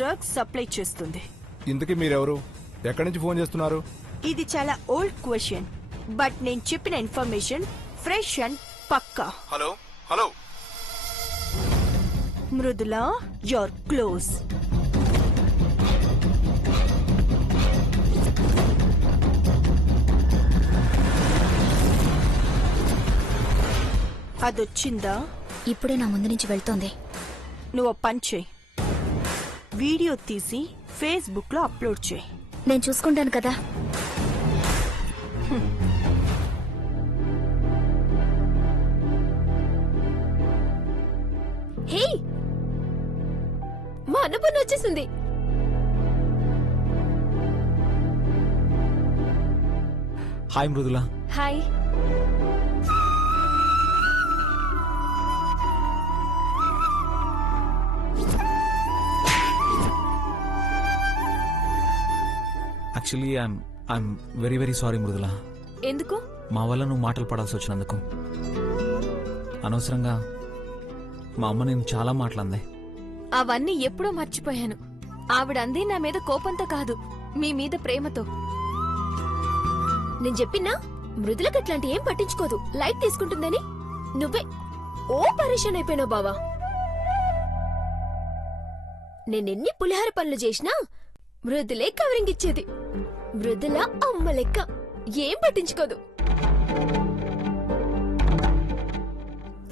Drugs supply చేస్తుంది. ఇంతకీ మీరెవరు? ఎక్కడి నుంచి ఫోన్ చేస్తున్నారు? ఇది చాలా ఓల్డ్ క్వశ్చన్, బట్ నేను చెప్పిన ఇన్ఫర్మేషన్ ఫ్రెష్ అండ్ పక్కా. Hello hello, Mrudula, your close. అదొచ్చిందా? ఇప్పుడే నా ముందు నుంచి వెళ్తోంది. నువ్వు పని చేయి, వీడియో తీసి ఫేస్బుక్ లో అప్లోడ్ చేయి. నేను చూసుకుంటాను కదా. హే, మా అన్నపూర్ణ వచ్చేసింది. Hi Mrudula. Hi. Actually I'm very very sorry Mrudula. ఎందుకు? మా వల్ల నువ్వు మాటలు పడాల్సి వచ్చినందుకు. అనవసరంగా మా అమ్మ నేను చాలా మాటలంది. అవన్నీ ఎప్పుడో మర్చిపోయాను. ఆవిడంది నా మీద కోపంతో కాదు, మీ మీద ప్రేమతో. నేను చెప్పినా మృదులకు అట్లాంటి ఏం పట్టించుకోదు, లైట్ తీసుకుంటుందని. నువ్వే ఓ పరేషాన్ అయిపోయినావు బావా. నేనెన్ని పులిహార పనులు చేసినా మృదులే కవరింగ్ ఇచ్చేది. మృదుల అమ్మ లెక్క ఏం పట్టించుకోదు.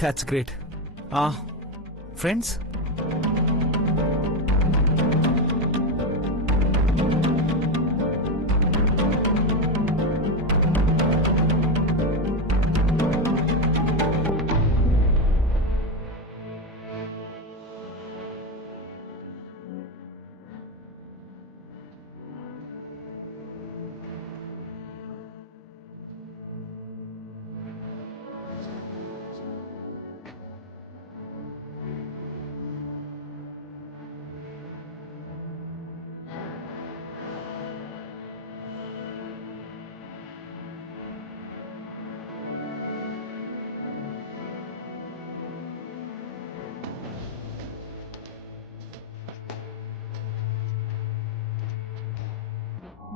That's great. ఫ్రెండ్స్,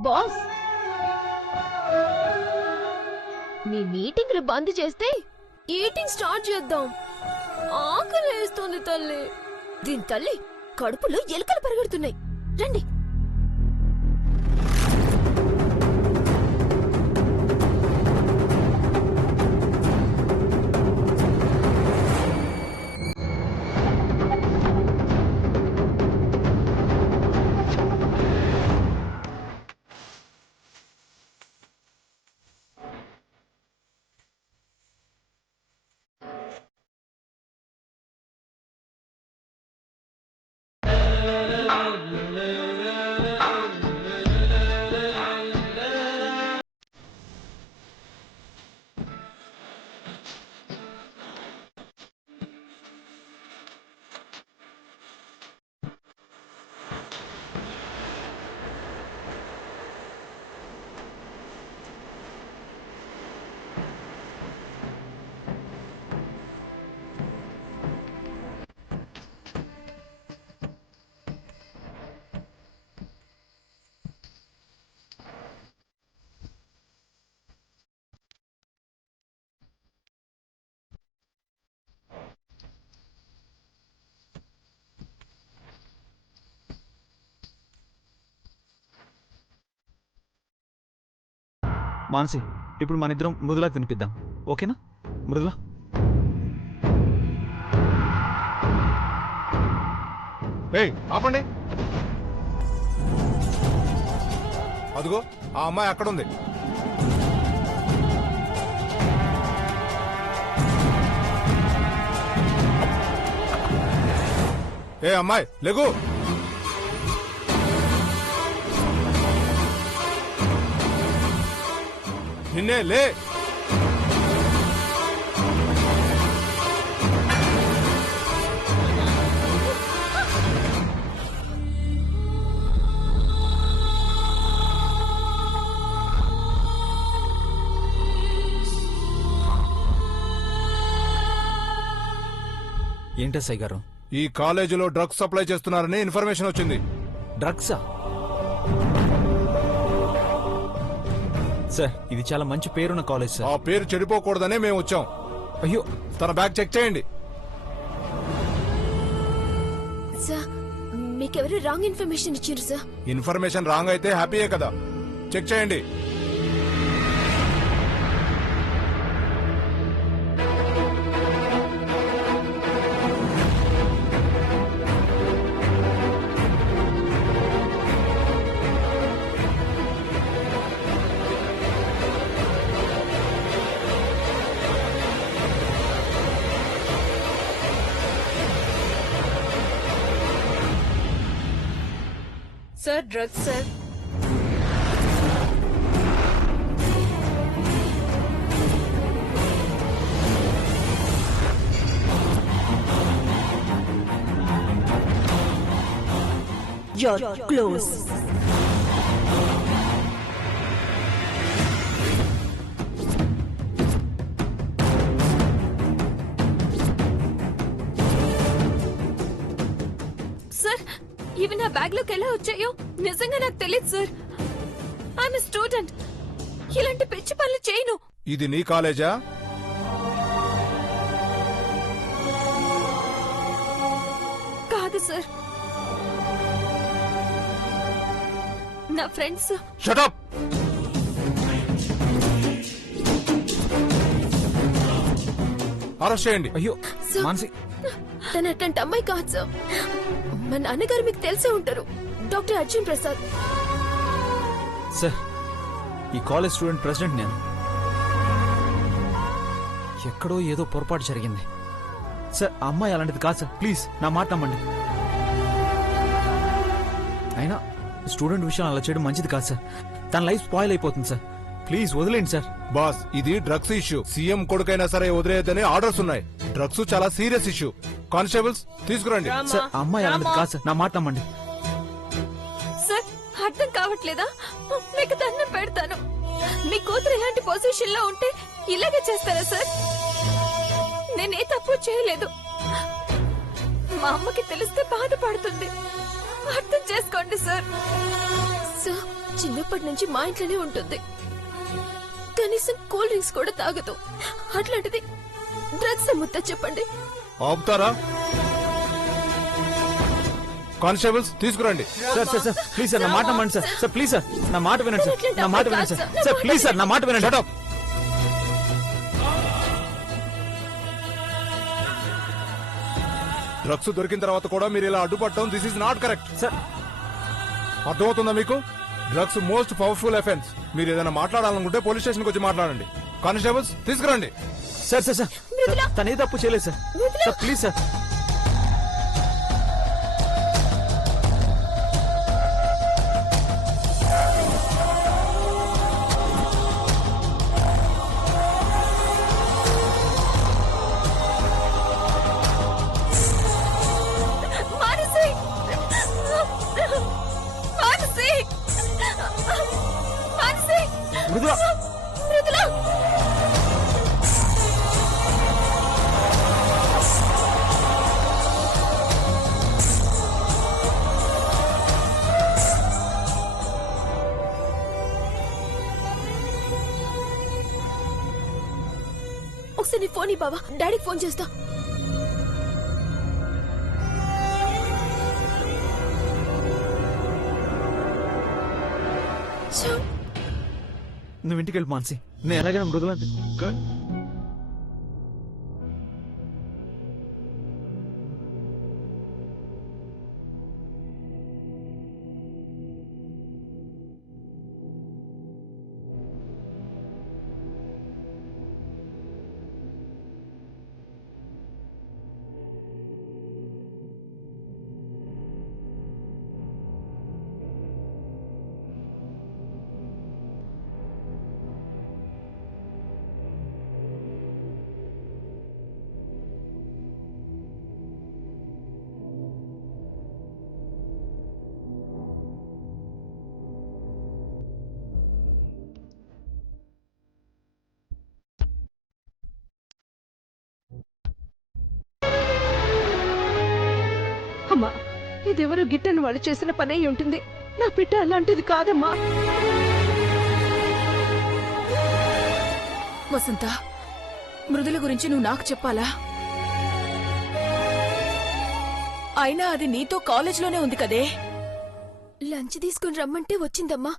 బాస్, మీ మీటింగ్లు బంద్ చేస్తే ఈటింగ్ స్టార్ట్ చేద్దాం. ఆకలేస్తుంది తల్లి. దీని తల్లి కడుపులో ఎలుకలు పరిగెడుతున్నాయి. రండి. మానసి, ఇప్పుడు మన ఇద్దరం మృదులా తినిపిద్దాం, ఓకేనా? మృదులా, ఆపండి. అదిగో ఆ అమ్మాయి అక్కడుంది. ఏ అమ్మాయి, లేగు. నిన్నే లే. ఏంటి ఎస్ఐ గారు? ఈ కాలేజీలో డ్రగ్స్ సప్లై చేస్తున్నారని ఇన్ఫర్మేషన్ వచ్చింది. డ్రగ్సా? సార్ ఇది చాలా మంచి పేరున్న కాలేజ్ ఆ సార్. పేరు చెడిపోకూడదనే మేము వచ్చాం. అయ్యో తన బ్యాగ్ చెక్ చేయండి. సార్ మీకెవరు రాంగ్ ఇన్ఫర్మేషన్ ఇచ్చారు సార్. ఇన్ఫర్మేషన్ రాంగ్ అయితే హ్యాపీయే కదా. చెక్ చేయండి. Sir drugs sir. You're close. Sir ఇవి నా బ్యాగ్ లోకి ఎలా వచ్చాయో నిజంగా నాకు తెలియదు సార్. ఐఎమ్ స్టూడెంట్, ఇలాంటి పిచ్చి పనులు చేయను. ఇది నీ కాలేజా? కాదు సార్, నా ఫ్రెండ్స్. షటప్. అరెస్ట్ చేయండి. అయ్యో సార్. మానసి, తన అట్లాంటి అమ్మాయి కాదు సార్. మా నాన్నగారు మీకు తెలిసే ఉంటారు, డాక్టర్ అర్జున్ ప్రసాద్. సార్ ఈ కాలేజ్ స్టూడెంట్ ప్రెసిడెంట్ నేను. ఎక్కడో ఏదో పొరపాటు జరిగింది సార్. ఆ అమ్మాయి అలాంటిది కాదు సార్. ప్లీజ్ నా మాట నమ్మండి. అయినా స్టూడెంట్ విషయం అలా చేయడం మంచిది కాదు సార్. తన లైఫ్ స్పాయిల్ అయిపోతుంది సార్. ప్లీజ్ వదిలేండి సార్. బాస్, ఇది డ్రగ్స్ ఇష్యూ. సీఎం కొడుకైనా సరే వదిలేయద్దని ఆర్డర్స్ ఉన్నాయి. డ్రగ్స్ చాలా సీరియస్ ఇష్యూ. కానిస్టేబుల్స్ తీసుకురండి. సార్ ఆ అమ్మాయి అలాంటిది కాదు సార్. నా మాట నమ్మండి. సార్ అర్థం కావట్లేదా? మీకు దండం పెడతాను. మీ కూతురు ఇలాంటి పొజిషన్ లో ఉంటే ఇలాగే చేస్తారా సార్? నేనే తప్పు చేయలేదు. మా అమ్మకి తెలిస్తే బాధపడుతుంది. అర్థం చేసుకోండి సార్. సార్ చిన్నప్పటి నుంచి మా ఇంట్లోనే ఉంటుంది. కనీసం కూల్ డ్రింక్స్ కూడా తాగదు. అట్లాంటిది డ్రగ్స్ అమ్ముతా చెప్పండి. ఆపుతారా? కానిస్టేబుల్స్ తీసుకురండి. Sir sir sir please sir నా మాట నమ్మండి సార్. సార్ ప్లీజ్ సార్ నా మాట వినండి సార్. నా మాట వినండి సార్. సార్ ప్లీజ్ సార్ నా మాట వినండి. షటప్. డ్రగ్స్ దొరికిన తర్వాత కూడా మీరు ఇలా అడ్డుపడటం this is not correct. Sir అర్థమవుతుందా మీకు? Drugs most powerful offence. మీరు ఏదైనా మాట్లాడాలనుకుంటే పోలీస్ స్టేషన్కి వచ్చి మాట్లాడండి. కానిస్టేబుల్స్ తీసుకురండి. Sir sir sir Mrudula. తనే తప్పు చేయలేదు sir. Mrudula. Sir please sir. Manasi! Manasi! Manasi! Mrudula. Mrudula! ఒకసారి నీ ఫోన్ బావా, డాడీకి ఫోన్ చేస్తా. నువ్వు ఇంటికి వెళ్ళి మాన్సి. నేను ఎలాగైనా మృదులా. అమ్మా ఇదెవరు గిట్టని వాళ్ళు చేసిన పని అయి ఉంటుంది. నా బిడ్డ అలాంటిది కాదమ్మా. వసంత, మృదుల గురించి నువ్వు నాకు చెప్పాలా? అయినా అది నీతో కాలేజ్లోనే ఉంది కదే. లంచ్ తీసుకుని రమ్మంటే వచ్చిందమ్మా.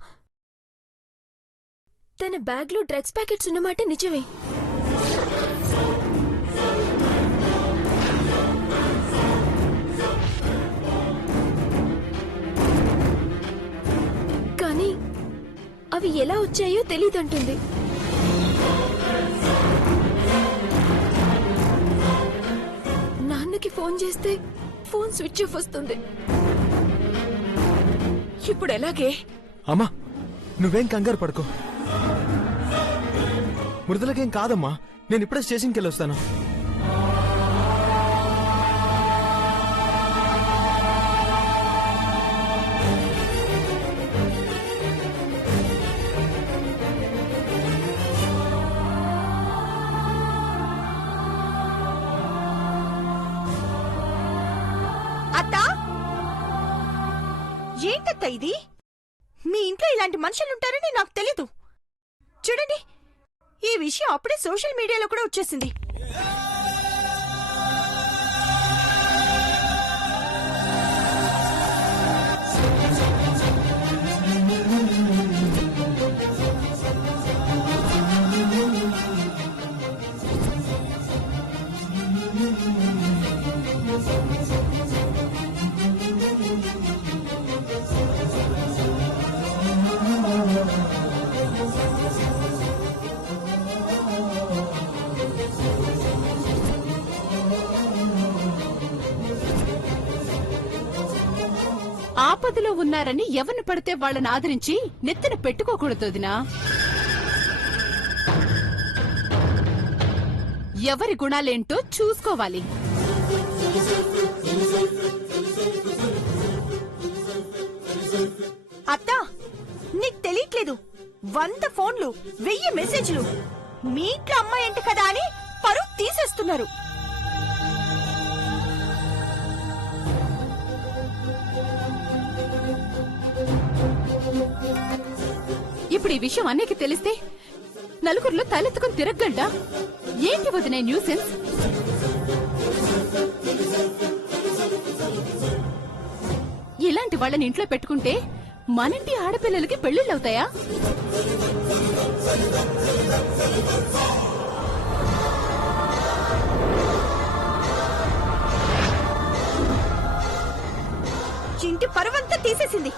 తన బ్యాగ్లో డ్రగ్స్ ప్యాకెట్స్ ఉన్నమాట నిజమే. కానీ అవి ఎలా వచ్చాయో తెలీదంటుంది. నాన్నకి ఫోన్ చేస్తే ఫోన్ స్విచ్ ఆఫ్ వస్తుంది. ఇప్పుడు ఎలాగే? అమ్మా నువ్వేం కంగారు పడుకో. మృదులకేం కాదమ్మా, నేను ఇప్పుడే స్టేషన్కి వెళ్ళొస్తాను. అత్త, ఏంటత్త ఇది? మీ ఇంట్లో ఇలాంటి మనుషులుంటారని నాకు తెలీదు. చూడండి, ఈ విషయం అప్పుడే సోషల్ మీడియాలో కూడా వచ్చేసింది. ఆపదలో ఉన్నారని ఎవరిని పడితే వాళ్ళని ఆదరించి నెత్తిన పెట్టుకోకూడదు వదినా. ఎవరి గుణాలేంటో చూసుకోవాలి. అత్త, నీకు తెలియట్లేదు, 100 ఫోన్లు, 1000 మెసేజ్లు. మీ ఇంట్లో అమ్మాయి ఏంటి కదా అని పరువు తీసేస్తున్నారు. ఇప్పుడు ఈ విషయం అన్నయ్యకి తెలిస్తే నలుగురిలో తలెత్తుకుని తిరగలడా? ఏంటి వదినే న్యూసెన్స్? ఇలాంటి వాళ్ళని ఇంట్లో పెట్టుకుంటే మనింటి ఆడపిల్లలకి పెళ్లిళ్ళవుతాయా? ఇంటి పరువంతా తీసేసింది.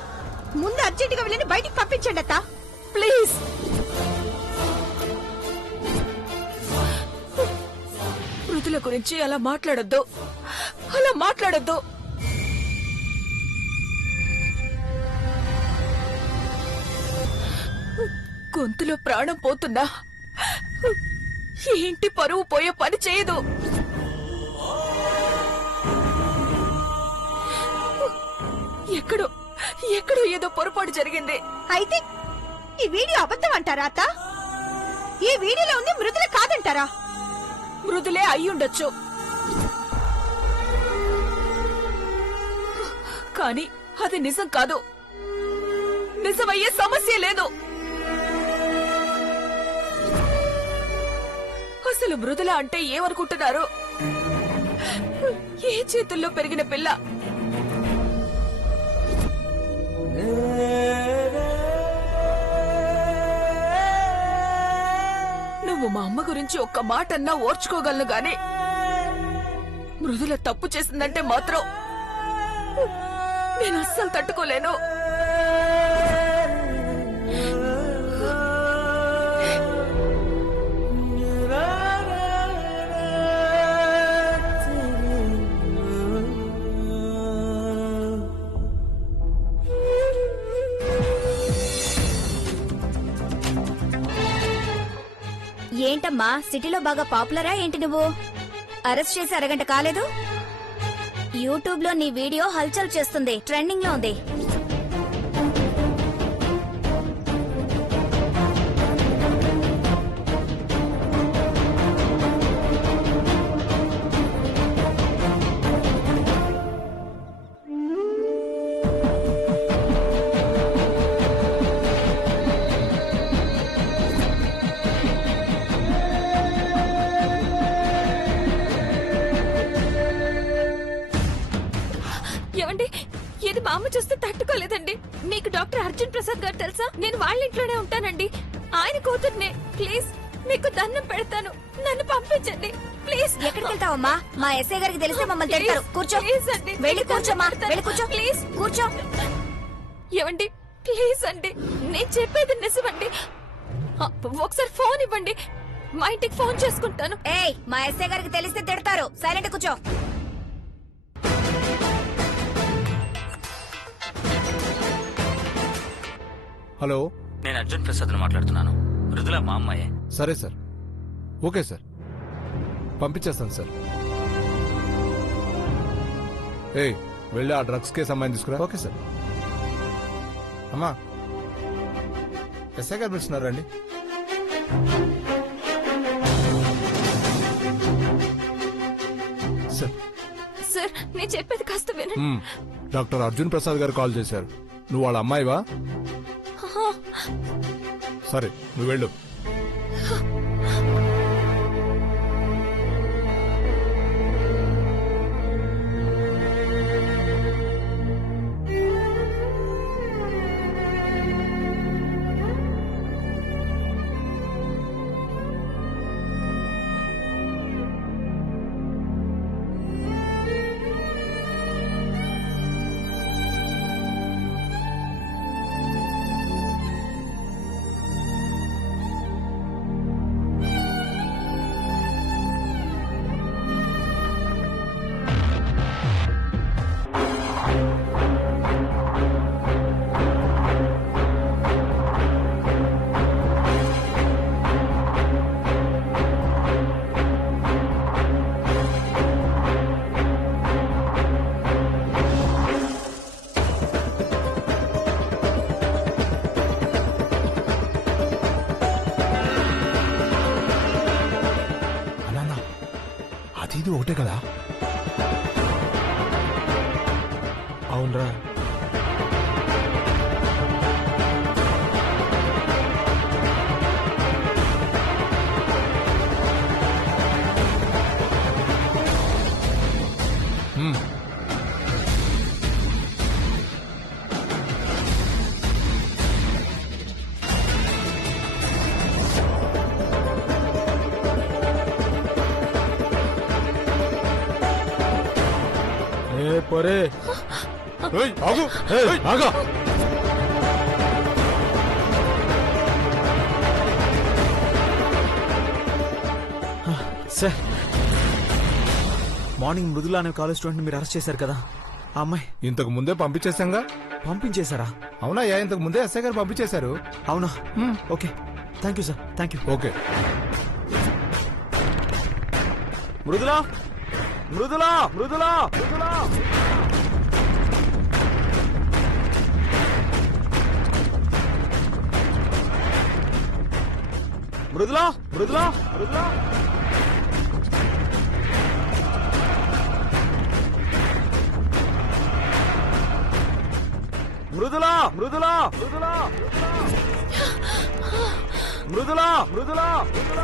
ముందు అర్జెంటుగా వెళ్ళని బయటికి పంపించండి అత్త, ప్లీజ్. మృదుల గురించి అలా మాట్లాడొద్దు, అలా మాట్లాడొద్దు. గొంతులో ప్రాణం పోతుందా? ఈ ఇంటి పరువు పోయే పని చేయదు. ఎక్కడో ఎక్కడో ఏదో పొరపాటు జరిగింది. అయితే ఈ వీడియో అబద్ధం అంటారా అత్త? ఈ వీడియోలో ఉంది మృదుల కాదంటారా? మృదులే అయ్యుండొచ్చు, కానీ అది నిజం కాదు. నిజమయ్యే సమస్య లేదు. అసలు మృదుల అంటే ఏమనుకుంటున్నారు? ఏ చేతుల్లో పెరిగిన పిల్ల. నువ్వు మా అమ్మ గురించి ఒక్క మాట అన్నా ఓర్చుకోగలను గాని మృదుల తప్పు చేసిందంటే మాత్రం నేను అస్సలు తట్టుకోలేను. ఏంటమ్మా సిటీలో బాగా పాపులరా ఏంటి నువ్వు? అరెస్ట్ చేసి అరగంట కాలేదు. యూట్యూబ్ లో నీ వీడియో హల్చల్ చేస్తుంది, ట్రెండింగ్ లో ఉంది. పర్వాలేదండి. మీకు డాక్టర్ అర్జున్ ప్రసాద్ గారు తెలుసా? నేను వాళ్ళ ఇంట్లోనే ఉంటానండి. ఆయన కూతుర్నే. ప్లీజ్ మీకు దండం పెడతాను, నన్ను పంపించండి ప్లీజ్. ఎక్కడికి వెళ్తావమ్మా? మా ఎస్ఐ గారికి తెలిస్తే మమ్మల్ని తిడతారు. కూర్చో, ప్లీజ్ అండి, వెళ్ళి మీకు కూర్చోమ్మా, దండం వెళ్ళి కూర్చో, ప్లీజ్. కూర్చో. ఏమండి ప్లీజ్ అండి, నేను చెప్పేది నిజమండి. ఒకసారి ఫోన్ ఇవ్వండి, మా ఇంటికి ఫోన్ చేసుకుంటాను. ఏయ్, మా ఎస్ఐ గారికి తెలిస్తే తిడతారు. సైలెంట్ కూర్చో. హలో, నేను అర్జున్ ప్రసాద్ మాట్లాడుతున్నాను. మృదుల మా అమ్మాయే. సరే సార్, ఓకే సార్, పంపించేస్తాను సార్. ఏయ్, వెళ్ళి ఆ డ్రగ్స్ కేసు అమ్మాయిని తీసుకురా. Okay sir. అమ్మా, ఎస్ఐ గారు పిలుస్తున్నారు, రండి. సార్, సార్ నేను చెప్పేది కాస్త వినండి. డాక్టర్ అర్జున్ ప్రసాద్ గారు కాల్ చేశారు. నువ్వు వాళ్ళ అమ్మాయివా? సరే, నువ్వు వెళ్ళు. ఇది ఒకటే కదా? అవునరా. పరే, ఆగు, ఆగా. సార్, మార్నింగ్ మృదుల అనే కాలేజ్ స్టూడెంట్ మీరు అరెస్ట్ చేశారు కదా, ఆ అమ్మాయి ఇంతకు ముందే పంపించేశాంగా. పంపించేశారా? అవునయ్యా, ఇంతకు ముందే ఎస్ఐ గారు పంపించేశారు. అవునా? Okay, thank you sir, thank you. Okay. Mrudula, Mrudula, Mrudula, Mrudula. Mrudula, Mrudula, Mrudula. Mrudula, Mrudula, Mrudula, Mrudula, Mrudula, Mrudula.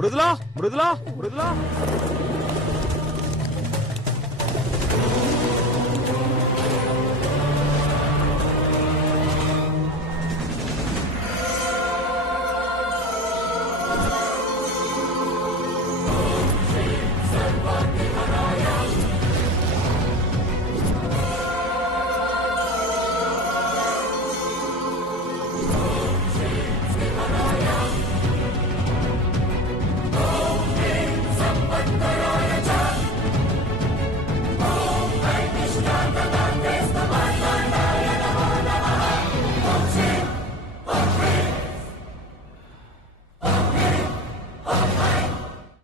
Mrudula, Mrudula, Mrudula.